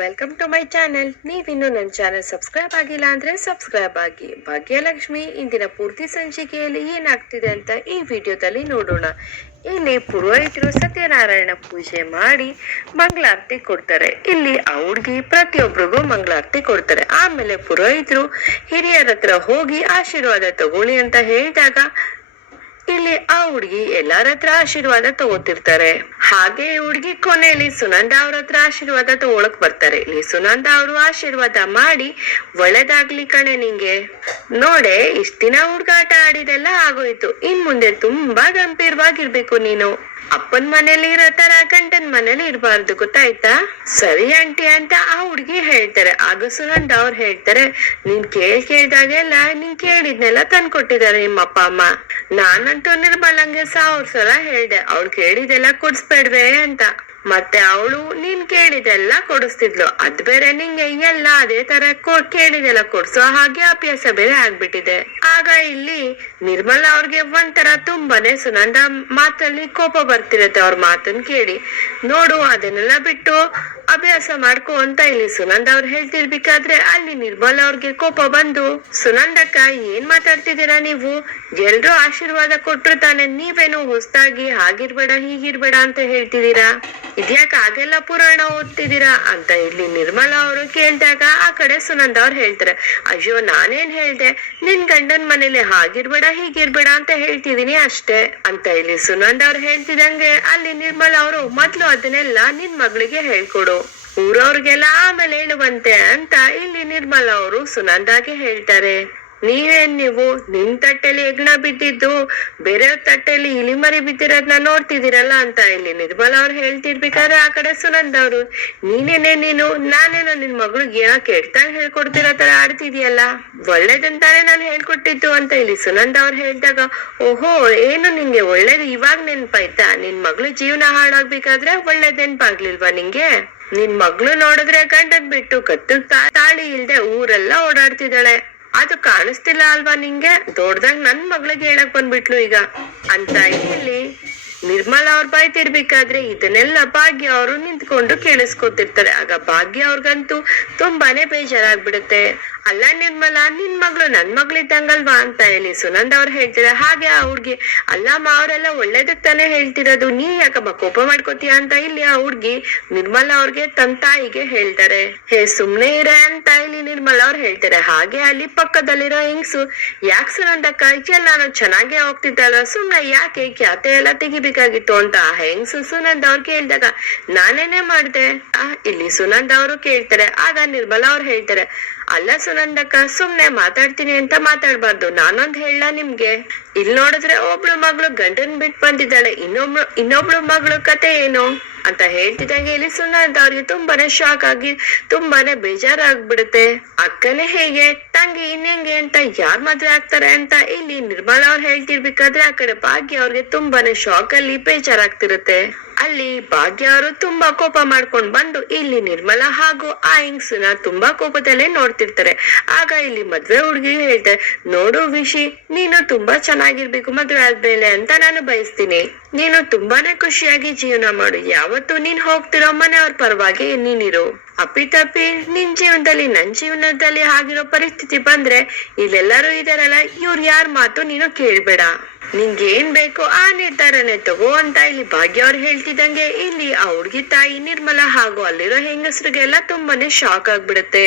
Welcome to my channel ನೀವಿನ್ನು ನನ್ನ channel subscribe ಆಗಿಲ್ಲ ಅಂದ್ರೆ ಸಬ್ಸ್ಕ್ರೈಬ್ ಆಗಿ. ಭಾಗ್ಯಲಕ್ಷ್ಮಿ, ಇಂದಿನ ಪೂರ್ತಿ ಸಂಚಿಕೆಯಲ್ಲಿ ಏನಾಗ್ತಿದೆ ಅಂತ ಈ ವಿಡಿಯೋದಲ್ಲಿ ನೋಡೋಣ. ಇಲ್ಲಿ ಪುರೋಹಿತರು ಸತ್ಯನಾರಾಯಣ ಪೂಜೆ ಮಾಡಿ ಮಂಗಳಾರತಿ ಕೊಡ್ತಾರೆ. ಇಲ್ಲಿ ಆ ಹುಡ್ಗಿ ಪ್ರತಿಯೊಬ್ಬರಿಗೂ ಮಂಗಳಾರತಿ ಕೊಡ್ತಾರೆ. ಆಮೇಲೆ ಪುರೋಹಿತರು ಹಿರಿಯರ ಹತ್ರ ಹೋಗಿ ಆಶೀರ್ವಾದ ತಗೊಳ್ಳಿ ಅಂತ ಹೇಳಿದಾಗ ಇಲ್ಲಿ ಆ ಹುಡುಗಿ ಎಲ್ಲಾರ ಹತ್ರ ಆಶೀರ್ವಾದ ತಗೋತಿರ್ತಾರೆ. ಹಾಗೆ ಹುಡ್ಗಿ ಕೊನೆಯಲ್ಲಿ ಸುನಂದ ಅವ್ರ ಹತ್ರ ಆಶೀರ್ವಾದ ತಗೊಳಕ್ ಬರ್ತಾರೆ. ಇಲ್ಲಿ ಸುನಂದ ಅವರು ಆಶೀರ್ವಾದ ಮಾಡಿ ಒಳ್ಳೇದಾಗ್ಲಿ ಕಣೆ ನಿಂಗೆ. ನೋಡೆ, ಇಷ್ಟ ದಿನ ಹುಡುಗಾಟ ಆಡಿದೆಲ್ಲ ಆಗೋಯ್ತು. ಇನ್ ಮುಂದೆ ತುಂಬಾ ಗಂಭೀರವಾಗಿರ್ಬೇಕು ನೀನು. ಅಪ್ಪನ್ ಮನೇಲಿ ಇರೋ ತರ ಗಂಡನ್ ಮನೇಲಿ ಇರಬಾರ್ದು, ಗೊತ್ತಾಯ್ತಾ? ಸರಿ ಆಂಟಿ ಅಂತ ಆ ಹುಡ್ಗಿ ಹೇಳ್ತಾರೆ. ಆಗ ಸುನಂದ ಅವ್ರು ಹೇಳ್ತಾರೆ, ನೀನ್ ಕೇಳ್ ಕೇಳ್ದಾಗೆಲ್ಲ ನೀನ್ ಕೇಳಿದ್ನೆಲ್ಲ ತಂದ್ಕೊಟ್ಟಿದ್ದಾರೆ ನಿಮ್ಮ ಅಪ್ಪ ಅಮ್ಮ. ನಾನಂತೂ ನಿರ್ಮಲಂಗೆ ಸಾವಿರ ಸಲ ಹೇಳ್ದೆ, ಅವ್ಳು ಕೇಳಿದೆಲ್ಲ ಕೊಡ್ಸ್ಬೇಡ್ವೆ ಅಂತ. ಮತ್ತೆ ಅವಳು ನೀನ್ ಕೇಳಿದೆಲ್ಲ ಕೊಡಿಸ್ತಿದ್ಲು. ಅದ್ ಬೇರೆ ನಿಂಗೆ ಎಲ್ಲ ಅದೇ ತರ ಕೇಳಿದೆಲ್ಲ ಕೊಡ್ಸೋ ಹಾಗೆ ಅಭ್ಯಾಸ ಬೇರೆ ಆಗ್ಬಿಟ್ಟಿದೆ. ಆಗ ಇಲ್ಲಿ ನಿರ್ಮಲಾ ಅವ್ರಿಗೆ ಒಂಥರ ತುಂಬಾನೇ ಸುನಂದ ಮಾತಲ್ಲಿ ಕೋಪ ಬರ್ತಿರತ್ತೆ ಅವ್ರ ಮಾತನ್ನ ಕೇಳಿ. ನೋಡು ಅದನ್ನೆಲ್ಲ ಬಿಟ್ಟು ಅಭ್ಯಾಸ ಮಾಡ್ಕೊ ಅಂತ ಇಲ್ಲಿ ಸುನಂದ ಅವ್ರು ಹೇಳ್ತಿರ್ಬೇಕಾದ್ರೆ ಅಲ್ಲಿ ನಿರ್ಮಲ ಅವ್ರಿಗೆ ಕೋಪ ಬಂದು, ಸುನಂದಕ್ಕ, ಏನ್ ಮಾತಾಡ್ತಿದ್ದೀರಾ ನೀವು? ಎಲ್ರೂ ಆಶೀರ್ವಾದ ಕೊಟ್ರು ತಾನೆ, ನೀವೇನು ಹೊಸ್ತಾಗಿ ಹಾಗಿರ್ಬೇಡ ಹೀಗಿರ್ಬೇಡ ಅಂತ ಹೇಳ್ತಿದ್ದೀರಾ? ಇದ್ಯಾಕ ಹಾಗೆಲ್ಲ ಪುರಾಣ ಓದ್ತಿದ್ದೀರಾ? ಅಂತ ಇಲ್ಲಿ ನಿರ್ಮಲಾ ಅವರು ಕೇಳ್ದಾಗ ಆ ಕಡೆ ಸುನಂದ ಅವ್ರು ಹೇಳ್ತಾರೆ, ಅಯ್ಯೋ, ನಾನೇನ್ ಹೇಳ್ದೆ? ನಿನ್ ಗಂಡನ್ ಮನೇಲಿ ಹಾಗಿರ್ಬೇಡ, ಹೀಗಿರ್ಬೇಡ ಅಂತ ಹೇಳ್ತಿದೀನಿ ಅಷ್ಟೇ, ಅಂತ ಇಲ್ಲಿ ಸುನಂದ ಅವ್ರು ಹೇಳ್ತಿದಂಗೆ ಅಲ್ಲಿ ನಿರ್ಮಲ ಅವರು ಮೊದ್ಲು ಅದನ್ನೆಲ್ಲ ನಿನ್ ಮಗಳಿಗೆ ಹೇಳ್ಕೊಡು. ಊರವ್ರಿಗೆಲ್ಲ ಆಮೇಲೆ ಹೇಳುವಂತೆ ಅಂತ ಇಲ್ಲಿ ನಿರ್ಮಲ ಅವರು ಸುನಂದಾಗೆ ಹೇಳ್ತಾರೆ. ನೀವೇನ್ ನೀವು ನಿನ್ ತಟ್ಟೆಲಿ ಹೆಗ್ಣ ಬಿದ್ದಿದ್ದು, ಬೇರೆ ತಟ್ಟೆಲಿ ಇಲಿಮರಿ ಬಿದ್ದಿರೋದ್ನ ನೋಡ್ತಿದ್ದೀರಲ್ಲ ಅಂತ ಇಲ್ಲಿ ನಿರ್ಮಲಾ ಅವ್ರು ಹೇಳ್ತಿರ್ಬೇಕಾದ್ರೆ ಆ ಕಡೆ ಸುನಂದ್ ಅವ್ರು. ನೀನೇನೆ ನೀನು, ನಾನೇನೋ ನಿನ್ ಮಗಳಿಗೆ ಯಾಕೆ ಹೇಳ್ತಾ ಹೇಳ್ಕೊಡ್ತಿರೋ ತರ ಆಡ್ತಿದ್ಯಲ್ಲ? ಒಳ್ಳೇದಂತಾನೆ ನಾನು ಹೇಳ್ಕೊಟ್ಟಿದ್ದು ಅಂತ ಇಲ್ಲಿ ಸುನಂದ್ ಅವ್ರು ಹೇಳ್ದಾಗ, ಓಹೋ, ಏನು ನಿಂಗೆ ಒಳ್ಳೇದು ಇವಾಗ ನೆನ್ಪಾಯ್ತಾ? ನಿನ್ ಮಗಳು ಜೀವನ ಹಾಳಾಗ್ಬೇಕಾದ್ರೆ ಒಳ್ಳೇದ್ ನೆನ್ಪಾಗ್ಲಿಲ್ವಾ ನಿಂಗೆ? ನಿನ್ ಮಗಳು ನೋಡಿದ್ರೆ ಗಂಡನ್ ಬಿಟ್ಟು ಕತ್ತು ತಾಳಿ ಇಲ್ದೆ ಊರೆಲ್ಲ ಓಡಾಡ್ತಿದ್ದಾಳೆ. ಅದು ಕಾಣಿಸ್ತಿಲ್ಲ ಅಲ್ವಾ ನಿಂಗೆ? ದೊಡ್ಡದಾಗ ನನ್ ಮಗಳಿಗೆ ಹೇಳಕ್ ಬಂದ್ಬಿಟ್ಲು ಈಗ. ಅಂತ ಇಲ್ಲಿ ನಿರ್ಮಲಾ ಅವ್ರ ಬಾಯ್ತಿರ್ಬೇಕಾದ್ರೆ ಇದನ್ನೆಲ್ಲ ಭಾಗ್ಯ ಅವರು ನಿಂತ್ಕೊಂಡು ಕೇಳಿಸ್ಕೊತಿರ್ತಾರೆ. ಆಗ ಭಾಗ್ಯ ಅವ್ರಿಗಂತೂ ತುಂಬಾನೇ ಬೇಜಾರಾಗ್ಬಿಡುತ್ತೆ. ಅಲ್ಲ ನಿರ್ಮಲಾ ನಿನ್ ಮಗಳು, ನನ್ ಮಗಳಿದ್ದಂಗಲ್ವಾ ಅಂತ ಹೇಳಿ ಸುನಂದ್ ಅವ್ರು ಹೇಳ್ತಾರೆ ಹಾಗೆ ಆ ಹುಡ್ಗಿ ಅಲ್ಲಮ್ಮ ಅವರೆಲ್ಲ ಒಳ್ಳೇದಕ್ ತಾನೇ ಹೇಳ್ತಿರೋದು. ನೀ ಯಾಕಮ್ಮ ಕೋಪ ಮಾಡ್ಕೋತೀಯ ಅಂತ ಇಲ್ಲಿ ಆ ಹುಡ್ಗಿ ನಿರ್ಮಲಾ ಅವ್ರಿಗೆ ತನ್ ತಾಯಿಗೆ ಹೇಳ್ತಾರೆ. ಹೇ, ಸುಮ್ನೆ ಇರ ಅಂತ ಇಲ್ಲಿ ನಿರ್ಮಲಾ ಅವ್ರು ಹೇಳ್ತಾರೆ. ಹಾಗೆ ಅಲ್ಲಿ ಪಕ್ಕದಲ್ಲಿರೋ ಹೆಂಗ್ಸು, ಯಾಕೆ ಸುನಂದಕ್ಕ ಎಲ್ಲಾನು ಚೆನ್ನಾಗೇ ಹೋಗ್ತಿದ್ದಲ್ಲ ಸುಮ್ನೆ ಯಾಕೆ ಖ್ಯಾತೆ ಎಲ್ಲ ತೆಗಿಬೇಕಾಗಿತ್ತು ಅಂತ ಆ ಹೆಂಗ್ಸು ಸುನಂದ್ ಅವ್ರು ಕೇಳ್ದಾಗ, ನಾನೇನೆ ಮಾಡ್ದೆ? ಇಲ್ಲಿ ಸುನಂದ್ ಅವರು ಕೇಳ್ತಾರೆ. ಆಗ ನಿರ್ಮಲಾ ಅವ್ರು ಹೇಳ್ತಾರೆ, ಅಲ್ಲ ಸುನಂದಕ್ಕ ಸುಮ್ನೆ ಮಾತಾಡ್ತೀನಿ ಅಂತ ಮಾತಾಡ್ಬಾರ್ದು. ನಾನೊಂದ್ ಹೇಳ ನಿಮ್ಗೆ? ಇಲ್ ನೋಡಿದ್ರೆ ಒಬ್ಳು ಮಗಳು ಗಂಡನ್ ಬಿಟ್ ಬಂದಿದ್ದಾಳೆ. ಇನ್ನೊಬ್ಳು ಇನ್ನೊಬ್ಳು ಮಗಳು ಕತೆ ಏನು? ಅಂತ ಹೇಳ್ತಿದ್ದಂಗೆ ಇಲ್ಲಿ ಅಂತ ಅವ್ರಿಗೆ ತುಂಬಾನೇ ಶಾಕ್ ಆಗಿ ತುಂಬಾನೇ ಬೇಜಾರಾಗ್ಬಿಡುತ್ತೆ. ಅಕ್ಕನೇ ಹೇಗೆ, ತಂಗಿ, ಇನ್ನೆಂಗೆ ಅಂತ ಯಾರ್ ಮದ್ವೆ ಆಗ್ತಾರೆ ಅಂತ? ಇಲ್ಲಿ ನಿರ್ಮಲಾ ಅವ್ರು ಹೇಳ್ತಿರ್ಬೇಕಾದ್ರೆ ಆ ಕಡೆ ಭಾಗ್ಯ ಅವ್ರಿಗೆ ತುಂಬಾನೇ ಶಾಕ್ ಅಲ್ಲಿ ಬೇಜಾರಾಗ್ತಿರುತ್ತೆ. ಅಲ್ಲಿ ಭಾಗ್ಯ ಅವರು ತುಂಬಾ ಕೋಪ ಮಾಡ್ಕೊಂಡ್ ಬಂದು ಇಲ್ಲಿ ನಿರ್ಮಲಾ ಹಾಗೂ ಆ ಹೆಂಗ್ಸನ ತುಂಬಾ ಕೋಪದಲ್ಲೇ ನೋಡ್ತಿರ್ತಾರೆ. ಆಗ ಇಲ್ಲಿ ಮದ್ವೆ ಹುಡುಗಿ ಹೇಳ್ತಾರೆ ನೋಡು ವಿಶಿ, ನೀನು ತುಂಬಾ ಚೆನ್ನಾಗಿರ್ಬೇಕು ಮದ್ವೆ ಆದ್ಮೇಲೆ ಅಂತ ನಾನು ಬಯಸ್ತೀನಿ. ನೀನು ತುಂಬಾನೇ ಖುಷಿಯಾಗಿ ಜೀವನ ಮಾಡು. ಯಾವತ್ತು ನೀನ್ ಹೋಗ್ತಿರೋ ಮನೆಯವ್ರ ಪರವಾಗಿ ನೀನಿರು. ಅಪ್ಪಿತಪ್ಪಿ ನಿನ್ ಜೀವನದಲ್ಲಿ, ನನ್ ಜೀವನದಲ್ಲಿ ಆಗಿರೋ ಪರಿಸ್ಥಿತಿ ಬಂದ್ರೆ ಇಲ್ಲೆಲ್ಲರೂ ಇದಾರಲ್ಲ, ಇವ್ರ ಯಾರ ಮಾತು ನೀನು ಕೇಳ್ಬೇಡ. ನಿಂಗೆ ಏನ್ ಬೇಕೋ ಆ ನಿರ್ಧಾರನೇ ತಗೋ ಅಂತ ಇಲ್ಲಿ ಭಾಗ್ಯ ಅವ್ರು ಹೇಳ್ತಿದ್ದಂಗೆ ಇಲ್ಲಿ ಆ ಹುಡ್ಗಿ ತಾಯಿ ನಿರ್ಮಲ ಹಾಗೂ ಅಲ್ಲಿರೋ ಹೆಂಗಸರಿಗೆಲ್ಲ ತುಂಬಾನೇ ಶಾಕ್ ಆಗ್ಬಿಡುತ್ತೆ.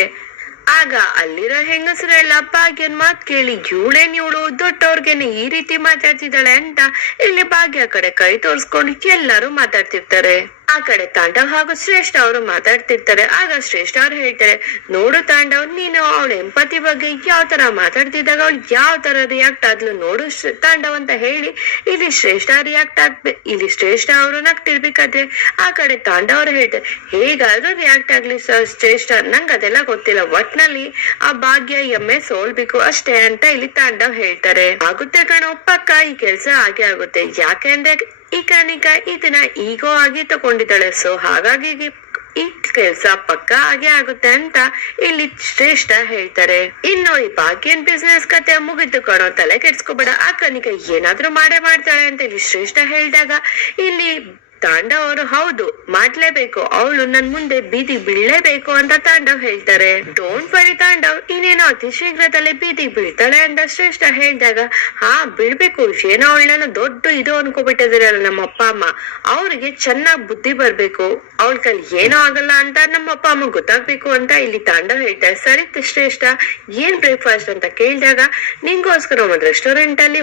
ಆಗ ಅಲ್ಲಿರೋ ಹೆಂಗಸರೆಲ್ಲ ಭಾಗ್ಯನ್ ಮಾತು ಕೇಳಿ ಇವಳೇನ್ ಇವಳು ದೊಡ್ಡವ್ರಿಗೇನೆ ಈ ರೀತಿ ಮಾತಾಡ್ತಿದ್ದಾಳೆ ಅಂತ ಇಲ್ಲಿ ಭಾಗ್ಯ ಕಡೆ ಕೈ ತೋರಿಸ್ಕೊಂಡು ಎಲ್ಲರೂ ಮಾತಾಡ್ತಿರ್ತಾರೆ. ಆ ಕಡೆ ತಾಂಡವ್ ಹಾಗೂ ಶ್ರೇಷ್ಠ ಅವರು ಮಾತಾಡ್ತಿರ್ತಾರೆ. ಆಗ ಶ್ರೇಷ್ಠ ಅವ್ರು ಹೇಳ್ತಾರೆ, ನೋಡು ತಾಂಡವ್, ನೀನು ಅವಳ ಎಂಪತಿ ಬಗ್ಗೆ ಯಾವ ತರ ಮಾತಾಡ್ತಿದ್ದಾಗ ಅವಳು ಯಾವ ತರ ರಿಯಾಕ್ಟ್ ಆದ್ಲು ನೋಡು ತಾಂಡವ್ ಅಂತ ಹೇಳಿ, ಇಲ್ಲಿ ಶ್ರೇಷ್ಠ ರಿಯಾಕ್ಟ್ ಆಗ್ಬೇ, ಇಲ್ಲಿ ಶ್ರೇಷ್ಠ ಅವರು ನಗ್ತಿರ್ಬೇಕಾದ್ರೆ ಆ ಕಡೆ ತಾಂಡವ್ ಅವ್ರು ಹೇಳ್ತಾರೆ, ಹೇಗಾದ್ರೂ ರಿಯಾಕ್ಟ್ ಆಗ್ಲಿ ಸರ್ ಶ್ರೇಷ್ಠ, ನಂಗೆ ಅದೆಲ್ಲ ಗೊತ್ತಿಲ್ಲ. ಒಟ್ನಲ್ಲಿ ಆ ಭಾಗ್ಯ ಎಮ್ಮೆ ಸೋಲ್ಬೇಕು ಅಷ್ಟೇ ಅಂತ ಇಲ್ಲಿ ತಾಂಡವ್ ಹೇಳ್ತಾರೆ. ಆಗುತ್ತೆ ಕಣೋ, ಪಕ್ಕ, ಈ ಕೆಲ್ಸ ಹಾಗೆ ಆಗುತ್ತೆ. ಯಾಕೆಂದ್ರೆ ಈ ಕನಿಕ ಇದನ್ನ ಈಗೋ ಆಗಿ ತಗೊಂಡಿದ್ದಾಳೆ. ಸೊ ಹಾಗಾಗಿ ಈ- ಕೆಲ್ಸ ಪಕ್ಕ ಆಗೇ ಆಗುತ್ತೆ ಅಂತ ಇಲ್ಲಿ ಶ್ರೇಷ್ಠ ಹೇಳ್ತಾರೆ. ಇನ್ನು ಈ ಭಾಗ್ಯನ್ ಬಿಸ್ನೆಸ್ ಕತೆ ಮುಗಿದು ಕಣೋ, ತಲೆ ಕೆಡ್ಸ್ಕೊಬೇಡ. ಆ ಕನಿಕ ಏನಾದ್ರೂ ಮಾಡೇ ಮಾಡ್ತಾಳೆ ಅಂತ ಇಲ್ಲಿ ಶ್ರೇಷ್ಠ ಹೇಳಿದಾಗ, ಇಲ್ಲಿ ತಾಂಡವ್ ಅವರು ಹೌದು, ಮಾಡ್ಲೇಬೇಕು. ಅವಳು ನನ್ ಮುಂದೆ ಬೀದಿ ಬೀಳ್ಲೇಬೇಕು ಅಂತ ತಾಂಡವ್ ಹೇಳ್ತಾರೆ. ಡೋಂಟ್ ವರಿ ತಾಂಡವ್, ಇನ್ನೇನೋ ಅತಿ ಶೀಘ್ರದಲ್ಲಿ ಬೀದಿ ಬೀಳ್ತಾಳೆ ಅಂತ ಶ್ರೇಷ್ಠ ಹೇಳಿದಾಗ, ಹಾ, ಬೀಳ್ಬೇಕು. ಏನೋ ಅವಳನ್ನ ದೊಡ್ಡ ಇದು ಅನ್ಕೋಬಿಟ್ಟಿದಿರಲ್ಲ ನಮ್ಮ ಅಪ್ಪ ಅಮ್ಮ. ಅವ್ರಿಗೆ ಚೆನ್ನಾಗ್ ಬುದ್ಧಿ ಬರ್ಬೇಕು. ಅವಳ ಕಲ್ ಏನೋ ಆಗಲ್ಲ ಅಂತ ನಮ್ಮ ಅಪ್ಪ ಅಮ್ಮ ಗೊತ್ತಾಗ್ಬೇಕು ಅಂತ ಇಲ್ಲಿ ತಾಂಡವ್ ಹೇಳ್ತಾರೆ. ಸರಿ ಶ್ರೇಷ್ಠ, ಏನ್ ಬ್ರೇಕ್ಫಾಸ್ಟ್ ಅಂತ ಕೇಳಿದಾಗ, ನಿಂಗೋಸ್ಕರ ಒಂದ್ ರೆಸ್ಟೋರೆಂಟ್ ಅಲ್ಲಿ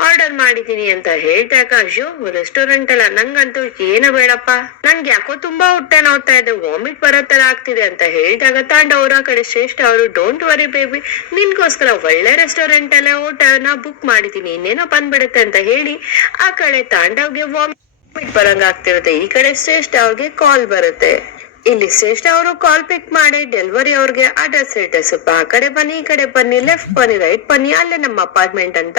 ಆರ್ಡರ್ ಮಾಡಿದೀನಿ ಅಂತ ಹೇಳಿದಾಗ, ಅಯ್ಯೋ ರೆಸ್ಟೋರೆಂಟ್ ಅಲ್ಲ, ನಂಗಂತೂ ಏನು ಬೇಡಪ್ಪ? ನನ್ಗೆ ಯಾಕೋ ತುಂಬಾ ಹೊಟ್ಟೆ ನೋಡ್ತಾ ಇದೆ ವಾಮಿಟ್ ಬರೋ ತರ ಆಗ್ತಿದೆ ಅಂತ ಹೇಳಿದಾಗ ತಾಂಡವರ ಕಡೆ ಶ್ರೇಷ್ಠ ಅವರು ಡೋಂಟ್ ವರಿ ಬೇಬಿ ನಿನ್ಗೋಸ್ಕರ ಒಳ್ಳೆ ರೆಸ್ಟೋರೆಂಟ್ ಅಲ್ಲೇ ಊಟನ ಬುಕ್ ಮಾಡಿದೀನಿ ಇನ್ನೇನೋ ಬಂದ್ಬಿಡುತ್ತೆ ಅಂತ ಹೇಳಿ ಆ ಕಡೆ ತಾಂಡವ್ಗೆ ವಾಮಿಟ್ ಬರಂಗ ಆಗ್ತಿರುತ್ತೆ ಈ ಕಡೆ ಶ್ರೇಷ್ಠ ಅವ್ರಿಗೆ ಕಾಲ್ ಬರುತ್ತೆ. ಇಲ್ಲಿ ಶ್ರೇಷ್ಠ ಅವರು ಕಾಲ್ ಪಿಕ್ ಮಾಡಿ ಡೆಲಿವರಿ ಅವ್ರಿಗೆ ಅಡ್ರೆಸ್ ಸ್ವಲ್ಪ ಆ ಕಡೆ ಬನ್ನಿ, ಈ ಕಡೆ ಬನ್ನಿ ಲೆಫ್ಟ್ ಬನ್ನಿ ರೈಟ್ ಬನ್ನಿ, ಅಲ್ಲೇ ನಮ್ಮ ಅಪಾರ್ಟ್ಮೆಂಟ್ ಅಂತ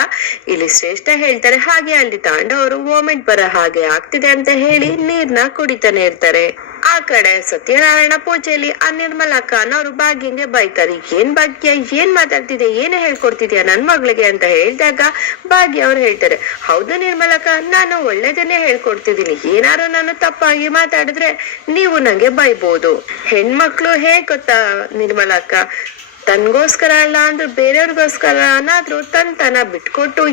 ಇಲ್ಲಿ ಶ್ರೇಷ್ಠ ಹೇಳ್ತಾರೆ. ಹಾಗೆ ಅಲ್ಲಿ ತಾಂಡವರು ವಾಮಿಟ್ ಬರೋ ಹಾಗೆ ಆಗ್ತಿದೆ ಅಂತ ಹೇಳಿ ನೀರ್ನ ಕುಡಿತಾನೆ ಇರ್ತಾರೆ. ಆ ಕಡೆ ಸತ್ಯನಾರಾಯಣ ಪೂಜೆಯಲ್ಲಿ ಆ ನಿರ್ಮಲಾ ಖಾನ್ ಅವರು ಭಾಗ್ಯಂಗೆ ಬೈತಾರೆ. ಏನ್ ಭಾಗ್ಯ? ಏನ್ ಮಾತಾಡ್ತಿದೆ? ಏನೇ ಹೇಳ್ಕೊಡ್ತಿದ್ಯಾ ನನ್ ಮಗಳಿಗೆ ಅಂತ ಹೇಳಿದಾಗ ಭಾಗ್ಯ ಅವ್ರು ಹೇಳ್ತಾರೆ. ಹೌದು ನಿರ್ಮಲಾ ಖಾನ್ ನಾನು ಒಳ್ಳೇದನ್ನೇ ಹೇಳ್ಕೊಡ್ತಿದ್ದೀನಿ. ಏನಾರು ನಾನು ತಪ್ಪಾಗಿ ಮಾತಾಡಿದ್ರೆ ನೀವು ನಂಗೆ ಬೈಬೋದು. ಹೆಣ್ಮಕ್ಳು ಹೇಗ್ ಗೊತ್ತಾ ನಿರ್ಮಲಾ ಅಕ್ಕ? ತನ್ಗೋಸ್ಕರ ಅಲ್ಲ ಅಂದ್ರೆ ಬೇರೆಯವ್ರಿಗೋಸ್ಕರ ಅನ್ನಾದ್ರೂ ತನ್ ತನ ಬಿಟ್ಕೊಟ್ಟು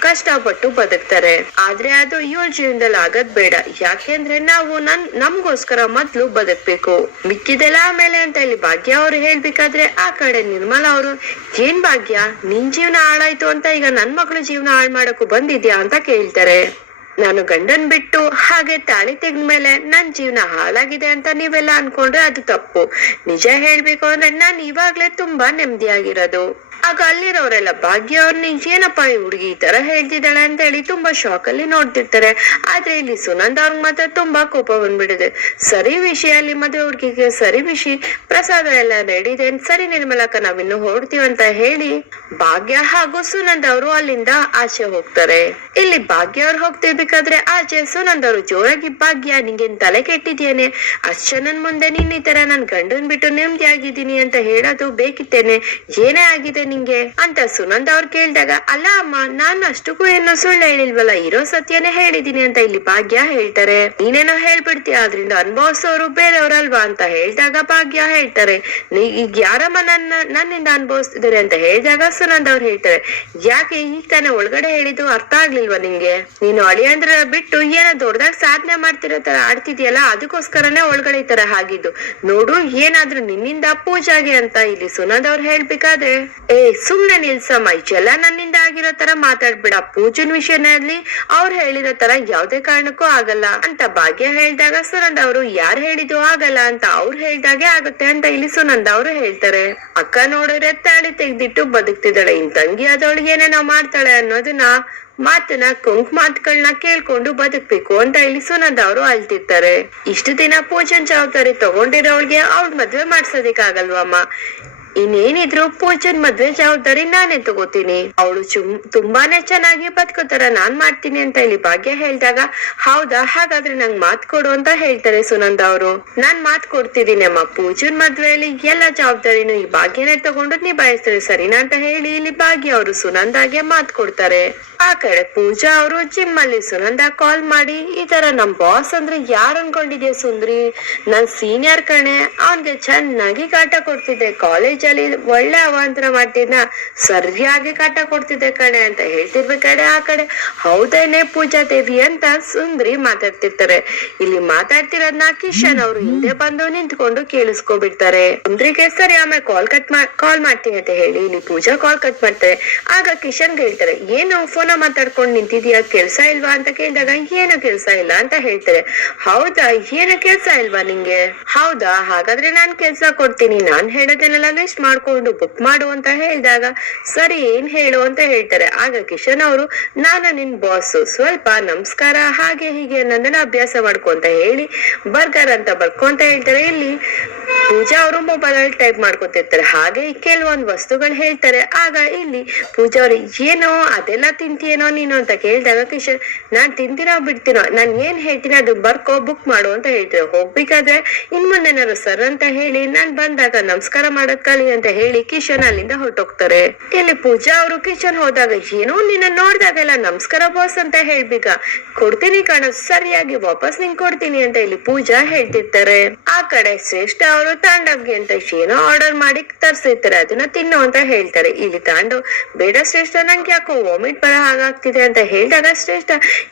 ಕಷ್ಟಪಟ್ಟು ಬದುಕ್ತಾರೆ. ಆದ್ರೆ ಅದು ಇವಳ ಜೀವನದಲ್ಲಿ ಆಗದ್ ಬೇಡ. ಯಾಕೆಂದ್ರೆ ನಾವು ನನ್ ನಮ್ಗೋಸ್ಕರ ಮೊದ್ಲು ಬದುಕ್ಬೇಕು. ಮಿಕ್ಕಿದೆಲ್ಲ ಆಮೇಲೆ ಅಂತ ಹೇಳಿ ಭಾಗ್ಯ ಅವ್ರು ಹೇಳ್ಬೇಕಾದ್ರೆ ಆ ಕಡೆ ನಿರ್ಮಲ ಅವರು, ಏನ್ ಭಾಗ್ಯ? ನಿನ್ ಜೀವನ ಹಾಳಾಯ್ತು ಅಂತ ಈಗ ನನ್ ಮಕ್ಳು ಜೀವನ ಹಾಳ್ ಮಾಡಕ್ಕೂ ಬಂದಿದ್ಯಾ? ಅಂತ ಕೇಳ್ತಾರೆ. ನಾನು ಗಂಡನ್ ಬಿಟ್ಟು ಹಾಗೆ ತಾಳಿ ತೆಗ್ದ್ಮೇಲೆ ನನ್ ಜೀವನ ಹಾಳಾಗಿದೆ ಅಂತ ನೀವೆಲ್ಲ ಅನ್ಕೊಂಡ್ರೆ ಅದು ತಪ್ಪು. ನಿಜ ಹೇಳ್ಬೇಕು ಅಂದ್ರೆ ನಾನ್ ಇವಾಗ್ಲೇ ತುಂಬಾ ನೆಮ್ಮದಿಯಾಗಿರೋದು. ಆಗ ಅಲ್ಲಿರೋರೆಲ್ಲ ಭಾಗ್ಯ ಅವ್ರನ್ನ ಏನಪ್ಪ ಈ ಹುಡುಗಿ ಈ ತರ ಹೇಳ್ತಿದ್ದಾಳೆ ಅಂತ ಹೇಳಿ ತುಂಬಾ ಶಾಕ್ ಅಲ್ಲಿ ನೋಡ್ತಿರ್ತಾರೆ. ಆದ್ರೆ ಇಲ್ಲಿ ಸುನಂದ ಅವ್ರಿಗೆ ಮಾತ್ರ ತುಂಬಾ ಕೋಪ ಬಂದ್ಬಿಟ್ಟಿದೆ ಸರಿ ವಿಷಯ ಅಲ್ಲಿ ಮದುವೆ ಹುಡುಗಿಗೆ ಸರಿ ವಿಷಿ, ಪ್ರಸಾದ ಎಲ್ಲ ರೆಡಿ ಇದೆ ಸರಿ ನಿರ್ಮಲಕ್ಕ ನಾವಿನ್ನು ಹೊರಡ್ತೀವಿ ಅಂತ ಹೇಳಿ ಭಾಗ್ಯ ಹಾಗೂ ಸುನಂದ ಅವರು ಅಲ್ಲಿಂದ ಆಚೆ ಹೋಗ್ತಾರೆ. ಇಲ್ಲಿ ಭಾಗ್ಯ ಅವ್ರು ಹೋಗ್ತಿರ್ಬೇಕಾದ್ರೆ ಆಚೆ ಸುನಂದ ಅವರು ಜೋರಾಗಿ, ಭಾಗ್ಯ ನಿಂಗೇನ್ ತಲೆ ಕೆಟ್ಟಿದ್ಯೇನೆ. ಅಷ್ಟ್ ಜನನ್ ಮುಂದೆ ನಿನ್ನ ತರ ನನ್ ಗಂಡನ್ ಬಿಟ್ಟು ನೆಮ್ಮದಿ ಆಗಿದ್ದೀನಿ ಅಂತ ಹೇಳೋದು ಬೇಕಿತ್ತೇನೆ. ಏನೇ ಆಗಿದೆ ನಿಂಗೆ? ಅಂತ ಸುನಂದ್ ಅವ್ರು ಕೇಳಿದಾಗ, ಅಲ್ಲ ಅಮ್ಮ, ನಾನು ಅಷ್ಟಕ್ಕೂ ಏನೋ ಸುಳ್ಳು ಹೇಳಿಲ್ವಲ್ಲ, ಇರೋ ಸತ್ಯನೇ ಹೇಳಿದೀನಿ ಅಂತ ಇಲ್ಲಿ ಭಾಗ್ಯ ಹೇಳ್ತಾರೆ. ನೀನೇನೋ ಹೇಳ್ಬಿಡ್ತೀಯ, ಅದ್ರಿಂದ ಅನುಭವಿಸೋರು ಬೇರೆಯವ್ರಲ್ವಾ ಅಂತ ಹೇಳಿದಾಗ ಭಾಗ್ಯ ಹೇಳ್ತಾರೆ. ಈಗ ಯಾರಮ್ಮ ನನ್ನ, ನನ್ನಿಂದ ಅನುಭವಿಸ್ತಿದ್ದಾರೆ ಅಂತ ಹೇಳಿದಾಗ ಸುನಂದ್ ಅವ್ರು ಹೇಳ್ತಾರೆ, ಯಾಕೆ ಈಗ ತಾನೇ ಒಳಗಡೆ ಹೇಳಿದ್ದು ಅರ್ಥ ಆಗ್ಲಿಲ್ವಾ ನಿಂಗೆ? ನೀನು ಅಳಿಯಂದ್ರ ಬಿಟ್ಟು ಏನೋ ದೊಡ್ಡದಾಗ ಸಾಧನೆ ಮಾಡ್ತಿರೋ ತರ ಆಡ್ತಿದ್ಯಲ್ಲ, ಅದಕ್ಕೋಸ್ಕರನೇ ಒಳಗಡೆ ಈ ತರ ಆಗಿದ್ದು. ನೋಡು, ಏನಾದ್ರೂ ನಿನ್ನಿಂದ ಪೂಜಾಗೆ ಅಂತ ಇಲ್ಲಿ ಸುನಂದ್ ಅವ್ರು ಹೇಳ್ಬೇಕಾದ್ರೆ. ಸುಮ್ನೆ ನಿಲ್ಸಮ್ಮ ಇದೆಲ್ಲ ನನ್ನಿಂದ ಆಗಿರೋ ತರ ಮಾತಾಡ್ಬಿಡ. ಪೂಜನ್ ವಿಷಯನಲ್ಲಿ ಅವ್ರು ಹೇಳಿರೋ ತರ ಯಾವ್ದೇ ಕಾರಣಕ್ಕೂ ಆಗಲ್ಲ ಅಂತ ಭಾಗ್ಯ ಹೇಳ್ದಾಗ ಸುನಂದ ಅವರು, ಯಾರ್ ಹೇಳಿದ್ರು ಆಗಲ್ಲ ಅಂತ ಅವ್ರು ಹೇಳ್ದಾಗೆ ಆಗುತ್ತೆ ಅಂತ ಇಲ್ಲಿ ಸುನಂದ ಅವರು ಹೇಳ್ತಾರೆ. ಅಕ್ಕ ನೋಡಿದ್ರೆ ತಾಳಿ ತೆಗ್ದಿಟ್ಟು ಬದುಕ್ತಿದ್ದಾಳೆ. ಇನ್ ತಂಗಿ ಅದವಳಿಗೆ ಏನೇನೋ ಮಾಡ್ತಾಳೆ ಅನ್ನೋದನ್ನ, ಮಾತನ್ನ, ಕುಂಕ್ ಮಾತುಗಳನ್ನ ಕೇಳ್ಕೊಂಡು ಬದುಕ್ಬೇಕು ಅಂತ ಇಲ್ಲಿ ಸುನಂದ್ ಅವರು ಅಳ್ತಿರ್ತಾರೆ. ಇಷ್ಟು ದಿನ ಪೂಜನ್ ಜವಾಬ್ದಾರಿ ತಗೊಂಡಿರೋಳ್ಗೆ ಅವ್ಳ ಮದ್ವೆ ಮಾಡ್ಸೋದಿಕ್ಕಾಗಲ್ವಮ್ಮ ಇನ್ನೇನಿದ್ರು ಪೂಜನ್ ಮದ್ವೆ ಜವಾಬ್ದಾರಿ ನಾನೇ ತಗೋತೀನಿ. ಅವಳು ತುಂಬಾನೇ ಚೆನ್ನಾಗಿ ಬದುಕೋತರ, ನಾನ್ ಮಾಡ್ತೀನಿ ಅಂತ ಇಲ್ಲಿ ಭಾಗ್ಯ ಹೇಳ್ದಾಗ, ಹೌದಾ, ಹಾಗಾದ್ರೆ ನಂಗ್ ಮಾತ್ ಕೊಡು ಅಂತ ಹೇಳ್ತಾರೆ ಸುನಂದ ಅವರು. ನಾನ್ ಮಾತ್ ಕೊಡ್ತಿದ್ದೀನಿ ಅಮ್ಮ, ಪೂಜನ್ ಮದ್ವೆಯಲ್ಲಿ ಎಲ್ಲ ಜವಾಬ್ದಾರಿನೂ ಈ ಭಾಗ್ಯನೇ ತಗೊಂಡು ನಿಭಾಯಿಸ್ತಾರೆ, ಸರಿನಾ ಅಂತ ಹೇಳಿ ಇಲ್ಲಿ ಭಾಗ್ಯ ಅವರು ಸುನಂದಾಗೆ ಮಾತ್ ಕೊಡ್ತಾರೆ. ಆ ಕಡೆ ಪೂಜಾ ಅವರು ಜಿಮ್ ಅಲ್ಲಿ ಸುನಂದ ಕಾಲ್ ಮಾಡಿ, ಈ ತರ ನಮ್ ಬಾಸ್ ಅಂದ್ರೆ ಯಾರ್ ಅನ್ಕೊಂಡಿದ್ಯಾ ಸುಂದ್ರಿ? ನನ್ ಸೀನಿಯರ್ ಕಣೆ, ಅವನ್ಗೆ ಚೆನ್ನಾಗಿ ಕಾಟ ಕೊಡ್ತಿದ್ದೆ ಕಾಲೇಜ್ ಅಲ್ಲಿ ಒಳ್ಳೆ ಅವಾಂತರ ಮಾಡ್ತಿದ್ನ, ಸರಿಯಾಗಿ ಕಾಟ ಕೊಡ್ತಿದ್ದೆ ಕಣೆ ಅಂತ ಹೇಳ್ತಿರ್ಬೇಕಾದ್ರೆ ಆ ಕಡೆ ಹೌದೇನೆ ಪೂಜಾ ದೇವಿ ಅಂತ ಸುಂದ್ರಿ ಮಾತಾಡ್ತಿರ್ತಾರೆ. ಇಲ್ಲಿ ಮಾತಾಡ್ತಿರೋದ್ನ ಕಿಶನ್ ಅವರು ಹಿಂದೆ ಬಂದು ನಿಂತ್ಕೊಂಡು ಕೇಳಿಸ್ಕೊಬಿಡ್ತಾರೆ. ಸುಂದ್ರಿಗೆ ಸರಿ, ಆಮೇಲೆ ಕಾಲ್ ಕಟ್ ಕಾಲ್ ಮಾಡ್ತೀನಿ ಅಂತ ಹೇಳಿ ಇಲ್ಲಿ ಪೂಜಾ ಕಾಲ್ ಕಟ್ ಮಾಡ್ತಾರೆ. ಆಗ ಕಿಶನ್ ಹೇಳ್ತಾರೆ, ಏನು ಫೋನ್ ಮಾತಾಡ್ಕೊಂಡು ನಿಂತಿದ್ಯಾ, ಕೆಲ್ಸ ಇಲ್ವಾ ಅಂತ ಕೇಳಿದಾಗ, ಏನು ಕೆಲ್ಸ ಇಲ್ಲ ಅಂತ ಹೇಳ್ತಾರೆ. ಹೌದಾ, ಏನು ಕೆಲ್ಸ ಇಲ್ವಾ ನಿಂಗೆ? ಹೌದಾ, ಹಾಗಾದ್ರೆ ನಾನ್ ಕೆಲ್ಸ ಕೊಡ್ತೀನಿ. ನಾನ್ ಹೇಳೋದನ್ನೆಲ್ಲ ಮಾಡ್ಕೊಂಡು ಬುಕ್ ಮಾಡು ಅಂತ ಹೇಳಿದಾಗ, ಸರಿ, ಏನ್ ಹೇಳು? ಅಂತ ಹೇಳ್ತಾರೆ. ಆಗ ಕಿಶನ್ ಅವರು, ನಾನು ನಿನ್ ಬಾಸ್ ಸ್ವಲ್ಪ ನಮಸ್ಕಾರ, ಹಾಗೆ ಹೀಗೆ ಅನ್ನೋದನ್ನ ಅಭ್ಯಾಸ ಮಾಡ್ಕೊಂತ ಹೇಳಿ, ಬರ್ಗರ್ ಅಂತ ಬರ್ಕೊಂತ ಹೇಳ್ತಾರೆ. ಇಲ್ಲಿ ಪೂಜಾ ಅವರು ಮೊಬೈಲ್ ಅಲ್ಲಿ ಟೈಪ್ ಮಾಡ್ಕೊತಿರ್ತಾರೆ. ಹಾಗೆ ಕೆಲವೊಂದು ವಸ್ತುಗಳು ಹೇಳ್ತಾರೆ. ಆಗ ಇಲ್ಲಿ ಪೂಜಾ ಅವ್ರು ಏನೋ ಅದೆಲ್ಲ ತಿಂತೀಯೇನೋ ನೀನು ಅಂತ ಕೇಳಿದಾಗ ಕಿಶನ್ ನಾನ್ ತಿಂತೀನೋ ಬಿಡ್ತೀನೋ, ನಾನ್ ಏನ್ ಹೇಳ್ತೀನಿ ಅದು ಬರ್ಕೋ ಬುಕ್ ಮಾಡು ಅಂತ ಹೇಳ್ತೀವಿ ಹೋಗ್ಬೇಕಾದ್ರೆ ಇನ್ ಮುಂದೆ ಸರ್ ಅಂತ ಹೇಳಿ ನಾನ್ ಬಂದಾಗ ನಮಸ್ಕಾರ ಮಾಡೋದ್ ಕಲಿ ಅಂತ ಹೇಳಿ ಕಿಶನ್ ಅಲ್ಲಿಂದ ಹೊರಟೋಗ್ತಾರೆ. ಇಲ್ಲಿ ಪೂಜಾ ಅವರು ಕಿಶನ್ ಹೋದಾಗ, ಏನೋ ನಿನ್ನ ನೋಡ್ದಾಗೆಲ್ಲ ನಮಸ್ಕಾರ ಬಾಸ್ ಅಂತ ಹೇಳ್ಬೇಕ. ಕೊಡ್ತೀನಿ ಕಣ, ಸರಿಯಾಗಿ ವಾಪಸ್ ನಿಂಗ್ ಕೊಡ್ತೀನಿ ಅಂತ ಇಲ್ಲಿ ಪೂಜಾ ಹೇಳ್ತಿರ್ತಾರೆ. ಆ ಕಡೆ ಶ್ರೇಷ್ಠ ಅವರು ತಾಂಡವ್ಗೆ ಅಂತ ಏನೋ ಆರ್ಡರ್ ಮಾಡಿ ತರ್ಸಿರ್ತಾರೆ, ಅದನ್ನ ತಿನ್ನು ಅಂತ ಹೇಳ್ತಾರೆ. ಇಲ್ಲಿ ತಾಂಡು ಬೇಡ ಶ್ರೇಷ್ಠ ನಂಗೆ ಯಾಕೋ ವಾಮಿಟ್ ಬರ ಹಾಗಾಗ್ತಿದೆ ಅಂತ ಹೇಳಿದಾಗ ಶ್ರೇಷ್ಠ,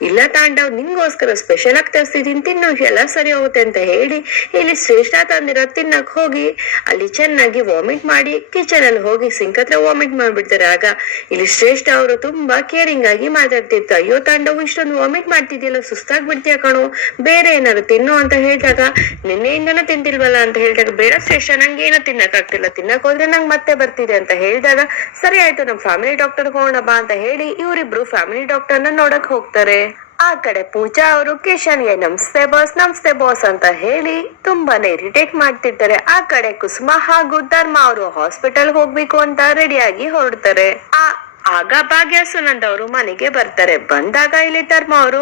ಇಲ್ಲ ತಾಂಡವ್, ನಿಂಗೋಸ್ಕರ ಸ್ಪೆಷಲ್ ಆಗಿ ತರ್ಸಿದೀನಿ, ತಿನ್ನು, ಎಲ್ಲ ಸರಿ ಹೋಗುತ್ತೆ ಅಂತ ಹೇಳಿ, ಇಲ್ಲಿ ಶ್ರೇಷ್ಠ ತಂದಿರೋ ತಿನ್ನಕ್ ಹೋಗಿ, ಅಲ್ಲಿ ಚೆನ್ನಾಗಿ ವಾಮಿಟ್ ಮಾಡಿ ಕಿಚನ್ ಅಲ್ಲಿ ಹೋಗಿ ಸಿಂಕ್ ಹತ್ರ ವಾಮಿಟ್ ಮಾಡ್ಬಿಡ್ತಾರೆ. ಆಗ ಇಲ್ಲಿ ಶ್ರೇಷ್ಠ ಅವರು ತುಂಬಾ ಕೇರಿಂಗ್ ಆಗಿ ಮಾತಾಡ್ತಿತ್ತು. ಅಯ್ಯೋ ತಾಂಡವ್, ಇಷ್ಟೊಂದು ವಾಮಿಟ್ ಮಾಡ್ತಿದ್ಯಲ್ಲ ಸುಸ್ತಾಗ್ ಬಿಡ್ತೀಯ ಕಣೋ, ಬೇರೆ ಏನಾದ್ರು ತಿನ್ನು ಅಂತ ಹೇಳಿದಾಗ ನಿನ್ನೆಯಿಂದನೂ ತಿಂತಿಲ್ವಲ್ಲ ಅಂತ ಹೇಳಿದಾಗ, ಬೇಡ ಶ್ರೇಷ್ಠ ನಂಗೆ ಏನೋ ತಿನ್ನಕ್ ಆಗ್ತಿಲ್ಲ ತಿನ್ನಕ್ ಹೋದ್ರೆ ನಂಗೆ ಮತ್ತೆ ಬರ್ತಿದೆ ಅಂತ ಹೇಳಿದಾಗ ಸರಿ ಆಯ್ತು, ನಮ್ ಫ್ಯಾಮಿಲಿ ಡಾಕ್ಟರ್ ಹೋಗೋಣ ಬಾ ಅಂತ ಹೇಳಿ ಇವರಿಬ್ರು ಫ್ಯಾಮಿಲಿ ಡಾಕ್ಟರ್ನ ನೋಡಕ್ ಹೋಗ್ತಾರೆ. ಆ ಕಡೆ ಪೂಜಾ ಅವರು ಕಿಶನ್ಗೆ ನಮಸ್ತೆ ಬಾಸ್ ನಮಸ್ತೆ ಬಾಸ್ ಅಂತ ಹೇಳಿ ತುಂಬಾನೇ ಇರಿಟೇಟ್ ಮಾಡ್ತಿರ್ತಾರೆ. ಆ ಕಡೆ ಕುಸುಮ ಹಾಗೂ ಧರ್ಮ ಅವರು ಹಾಸ್ಪಿಟಲ್ ಹೋಗ್ಬೇಕು ಅಂತ ರೆಡಿಯಾಗಿ ಹೊರಡ್ತಾರೆ. ಆ ಆಗ ಭಾಗ್ಯ ಸುನಂದ್ ಅವರು ಮನೆಗೆ ಬರ್ತಾರೆ. ಬಂದಾಗ ಇಲ್ಲಿ ಧರ್ಮ ಅವರು,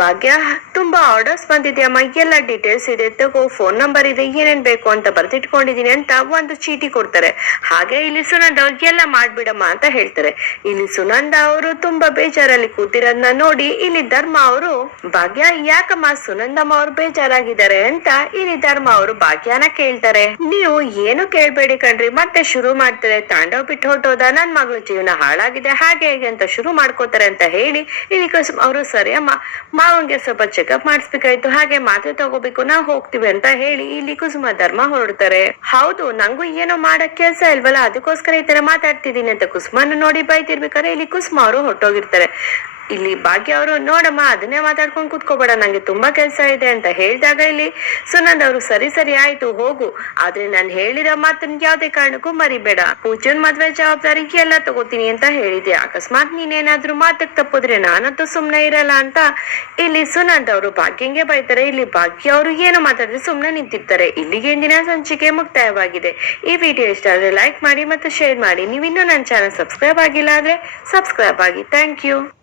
ಭಾಗ್ಯ, ತುಂಬಾ ಆರ್ಡರ್ಸ್ ಬಂದಿದೆಯಮ್ಮ ಎಲ್ಲ ಡೀಟೇಲ್ಸ್ ಇದೆ, ತಗೋ ಫೋನ್ ನಂಬರ್ ಇದೆ, ಏನೇನ್ ಬೇಕು ಅಂತ ಬರ್ದಿಟ್ಕೊಂಡಿದೀನಿ ಅಂತ ಒಂದು ಚೀಟಿ ಕೊಡ್ತಾರೆ. ಹಾಗೆ ಇಲ್ಲಿ ಸುನಂದ ಅವ್ರಿಗೆ ಎಲ್ಲ ಮಾಡ್ಬಿಡಮ್ಮ ಅಂತ ಹೇಳ್ತಾರೆ. ಇಲ್ಲಿ ಸುನಂದ ಅವರು ತುಂಬಾ ಬೇಜಾರಲ್ಲಿ ಕೂತಿರೋದನ್ನ ನೋಡಿ ಇಲ್ಲಿ ಧರ್ಮ ಅವರು, ಭಾಗ್ಯ, ಯಾಕಮ್ಮ ಸುನಂದಮ್ಮ ಅವ್ರು ಬೇಜಾರಾಗಿದ್ದಾರೆ ಅಂತ ಇಲ್ಲಿ ಧರ್ಮ ಅವರು ಭಾಗ್ಯನ ಕೇಳ್ತಾರೆ. ನೀವು ಏನು ಕೇಳ್ಬೇಡಿ ಕಣ್ರಿ, ಮತ್ತೆ ಶುರು ಮಾಡ್ತಾರೆ, ತಾಂಡವ್ ಬಿಟ್ಟು ಹೊಟ್ಟೋದ ನನ್ ಮಗಳು ಜೀವನ ಹಾಳಾಗಿದೆ ಹಾಗೆ ಹೇಗೆ ಅಂತ ಶುರು ಮಾಡ್ಕೋತಾರೆ ಅಂತ ಹೇಳಿ ಇಲ್ಲಿ ಅವರು, ಸರಿ ಅಮ್ಮ, ಮಾವನ್ಗೆ ಸ್ವಲ್ಪ ಚೆಕಪ್ ಮಾಡಿಸ್ಬೇಕಾಯ್ತು, ಹಾಗೆ ಮಾತ್ರೆ ತಗೋಬೇಕು, ನಾವು ಹೋಗ್ತೀವಿ ಅಂತ ಹೇಳಿ ಇಲ್ಲಿ ಕುಸುಮ ಧರ್ಮ ಹೊರಡ್ತಾರೆ. ಹೌದು, ನಂಗೂ ಏನೋ ಮಾಡಕ್ ಕೆಲ್ಸ ಇಲ್ವಲ್ಲ, ಅದಕ್ಕೋಸ್ಕರ ಈ ತರ ಮಾತಾಡ್ತಿದೀನಿ ಅಂತ ಕುಸುಮನ ನೋಡಿ ಬೈತಿರ್ಬೇಕಾದ್ರೆ ಇಲ್ಲಿ ಕುಸುಮ ಅವರು ಹೊರಟೋಗಿರ್ತಾರೆ. ಇಲ್ಲಿ ಭಾಗ್ಯ ಅವರು, ನೋಡಮ್ಮ, ಅದನ್ನೇ ಮಾತಾಡ್ಕೊಂಡು ಕೂತ್ಕೋಬೇಡ, ನಂಗೆ ತುಂಬಾ ಕೆಲಸ ಇದೆ ಅಂತ ಹೇಳಿದಾಗ ಇಲ್ಲಿ ಸುನಂದ್ ಅವರು, ಸರಿ ಸರಿ, ಆಯ್ತು, ಹೋಗು. ಆದ್ರೆ ನಾನು ಹೇಳಿರೋ ಮಾತನ್ ಯಾವ್ದೇ ಕಾರಣಕ್ಕೂ ಮರಿಬೇಡ. ಪೂಜನ್ ಮದ್ವೆ ಜವಾಬ್ದಾರಿ ಎಲ್ಲ ತಗೋತೀನಿ ಅಂತ ಹೇಳಿದೆ ಅಕಸ್ಮಾತ್ ನೀನೇನಾದ್ರೂ ಮಾತಕ್ ತಪ್ಪಿದ್ರೆ ನಾನಂತೂ ಸುಮ್ನೆ ಇರಲ್ಲ ಅಂತ ಇಲ್ಲಿ ಸುನಂದ್ ಅವರು ಭಾಗ್ಯಂಗೆ ಬೈತಾರೆ. ಇಲ್ಲಿ ಭಾಗ್ಯ ಅವರು ಏನು ಮಾತಾಡಿದ್ರೆ ಸುಮ್ನೆ ನಿಂತಿರ್ತಾರೆ. ಇಲ್ಲಿಗೆ ಇಂದಿನ ಸಂಚಿಕೆ ಮುಕ್ತಾಯವಾಗಿದೆ. ಈ ವಿಡಿಯೋ ಇಷ್ಟ ಆದ್ರೆ ಲೈಕ್ ಮಾಡಿ ಮತ್ತು ಶೇರ್ ಮಾಡಿ. ನೀವು ಇನ್ನೂ ನನ್ನ ಚಾನಲ್ ಸಬ್ಸ್ಕ್ರೈಬ್ ಆಗಿಲ್ಲ ಅಂದ್ರೆ ಸಬ್ಸ್ಕ್ರೈಬ್ ಆಗಿ. Thank you